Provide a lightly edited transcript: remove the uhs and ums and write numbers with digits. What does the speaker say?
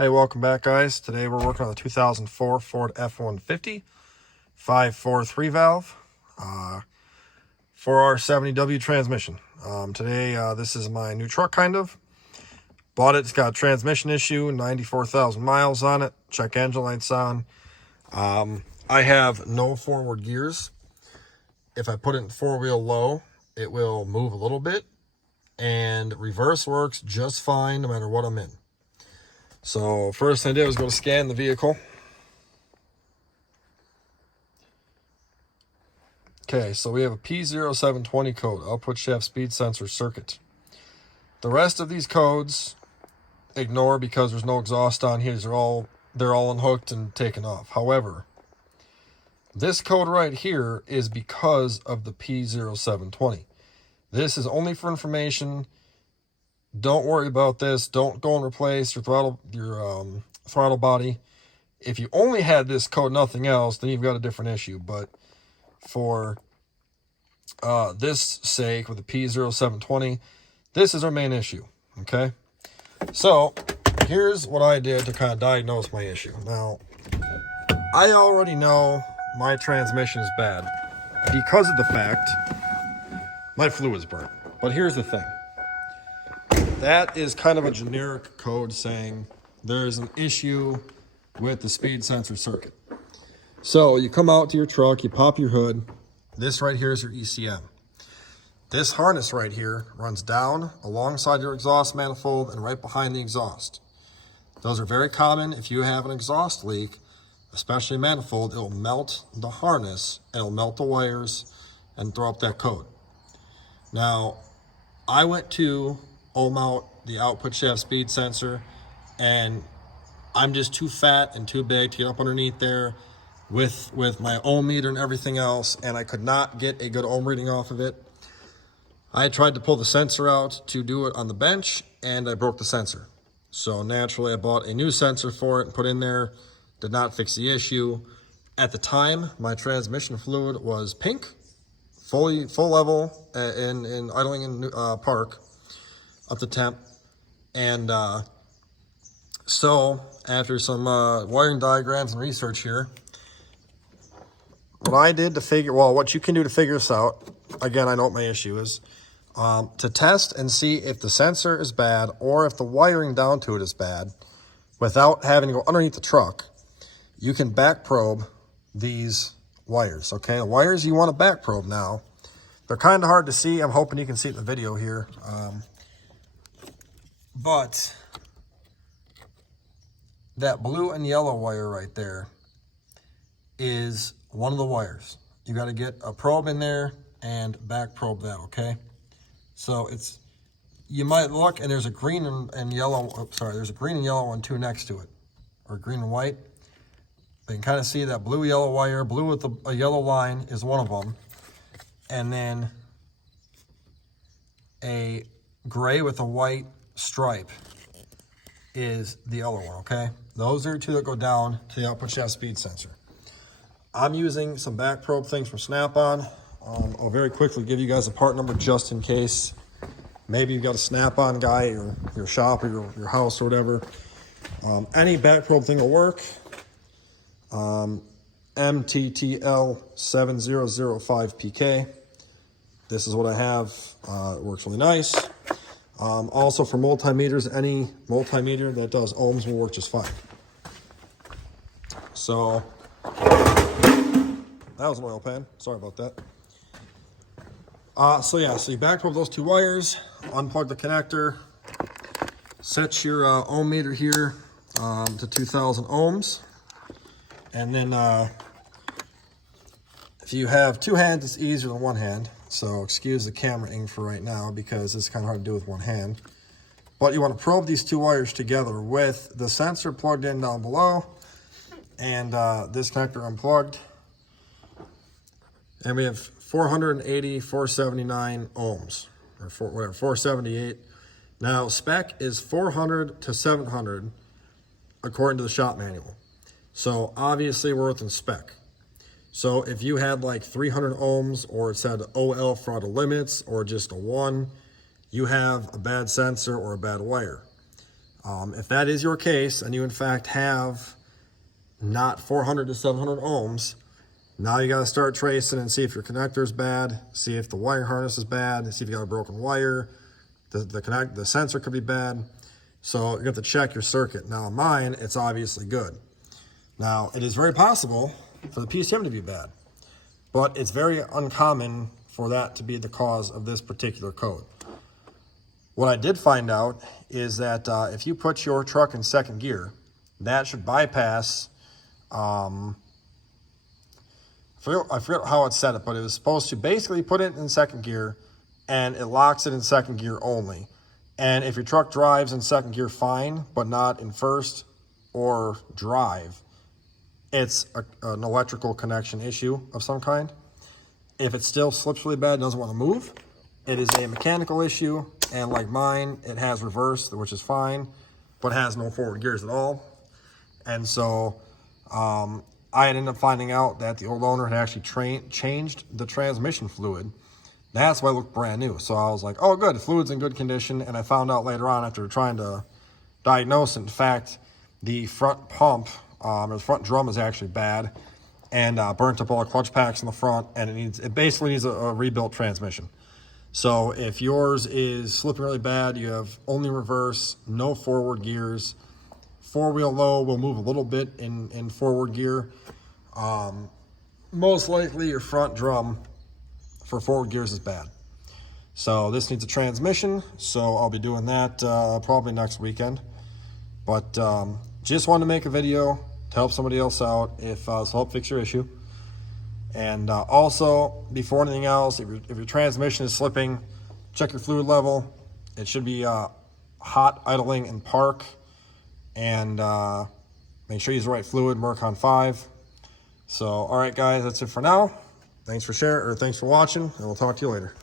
Hey, welcome back, guys. Today we're working on the 2004 Ford F150 543 valve 4R70W transmission. Today, this is my new truck, kind of. Bought it. It's got a transmission issue, 94,000 miles on it. Check engine lights on. I have no forward gears. If I put it in four-wheel low, it will move a little bit. And reverse works just fine no matter what I'm in. So first thing I did was go to scan the vehicle. Okay, so we have a P0720 code, output shaft speed sensor circuit. The rest of these codes, ignore because there's no exhaust on here. They're all unhooked and taken off. However, this code right here is because of the P0720. This is only for information. Don't worry about this. Don't go and replace your throttle body. If you only had this code, nothing else, then you've got a different issue. But for this sake, with the P0720, this is our main issue. Okay, so here's what I did to kind of diagnose my issue. Now, I already know my transmission is bad because of the fact my fluid's burnt. But here's the thing. That is kind of a generic code saying there's an issue with the speed sensor circuit. So you come out to your truck, you pop your hood. This right here is your ECM. This harness right here runs down alongside your exhaust manifold and right behind the exhaust. Those are very common. If you have an exhaust leak, especially manifold, it'll melt the harness, and it'll melt the wires and throw up that code. Now, I went to ohm out the output shaft speed sensor, and I'm just too fat and too big to get up underneath there with my ohm meter and everything else, and I could not get a good ohm reading off of it. I tried to pull the sensor out to do it on the bench, and I broke the sensor. So naturally, I bought a new sensor for it and put in there. Did not fix the issue. At the time, my transmission fluid was pink, full level in idling in park, up to temp. And so after some wiring diagrams and research here, what I did to figure, well, what you can do to figure this out, again, I know what my issue is, to test and see if the sensor is bad or if the wiring down to it is bad, without having to go underneath the truck, you can back probe these wires, okay? The wires you want to back probe now, they're kind of hard to see. I'm hoping you can see it in the video here. But that blue and yellow wire right there is one of the wires. You got to get a probe in there and back probe that, okay? So you might look and there's a green and yellow, there's a green and yellow one too next to it, or green and white. You can kind of see that blue-yellow wire, blue with a yellow line is one of them. And then a gray with a white stripe is the other one, okay? Those are two that go down to the output shaft speed sensor. I'm using some back probe things from Snap-on. I'll very quickly give you guys a part number just in case. Maybe you've got a Snap-on guy or your shop or your house or whatever. Any back probe thing will work. MTTL7005PK. This is what I have. It works really nice. Also for multimeters, any multimeter that does ohms will work just fine. So that was an oil pan. Sorry about that. So you back probe those two wires, unplug the connector, set your ohm meter here to 2,000 ohms. And then if you have two hands, it's easier than one hand. So excuse the camera angle for right now because it's kind of hard to do with one hand. But you want to probe these two wires together with the sensor plugged in down below and this connector unplugged. And we have 480, 479 ohms, or 478. Now spec is 400 to 700 according to the shop manual. So obviously we're within spec. So if you had like 300 ohms or it said OL for auto limits or just a 1, you have a bad sensor or a bad wire. If that is your case, and you in fact have not 400 to 700 ohms, now you got to start tracing and see if your connector is bad, see if the wire harness is bad, see if you got a broken wire, the sensor could be bad. So you have to check your circuit. Now mine, it's obviously good. Now it is very possible for the P07 to be bad, but it's very uncommon for that to be the cause of this particular code. What I did find out is that if you put your truck in second gear, that should bypass, I forget how it set it, but it was supposed to basically put it in second gear and it locks it in second gear only. And if your truck drives in second gear fine, but not in first or drive, it's an electrical connection issue of some kind. If it still slips really bad and doesn't want to move, it is a mechanical issue. And like mine, it has reverse, which is fine, but has no forward gears at all. And so I had ended up finding out that the old owner had actually changed the transmission fluid. That's why it looked brand new. So I was like, oh, good, the fluid's in good condition. And I found out later on after trying to diagnose it, in fact, the front pump, or the front drum is actually bad and burnt up all the clutch packs in the front. And it basically needs a rebuilt transmission. So if yours is slipping really bad, you have only reverse, no forward gears, four-wheel low will move a little bit in forward gear. Most likely your front drum for forward gears is bad. So this needs a transmission, so I'll be doing that probably next weekend. But just wanted to make a video to help somebody else out if help fix your issue. And also, before anything else, if your transmission is slipping, check your fluid level. It should be hot idling in park. And make sure you use the right fluid, Mercon 5. So, all right, guys, that's it for now. Thanks for watching, and we'll talk to you later.